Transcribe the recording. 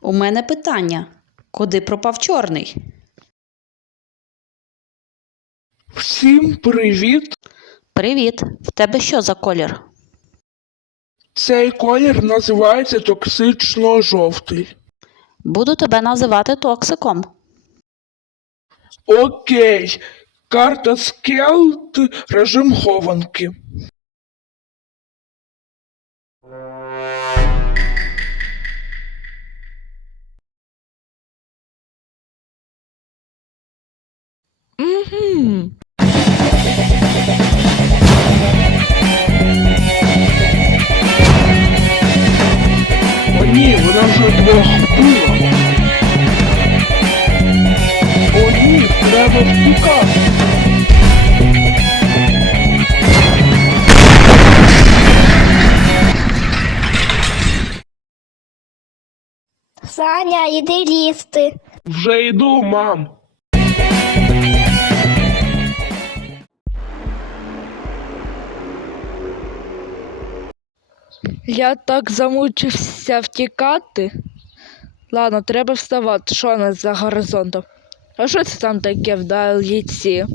У мене питання. Куди пропав чорний? Всім привіт! Привіт. В тебе що за колір? Цей колір називається токсично жовтий. Буду тебе називати токсиком. Окей. Карта скелт, режим хованки. Угу. О ні, вона вже двох вбила. О ні, треба втікати. Саня, іди лізти. Вже йду, мам. Я так замучився втікати. Ладно, треба вставати. Що у нас за горизонтом? А що це там таке в даліці?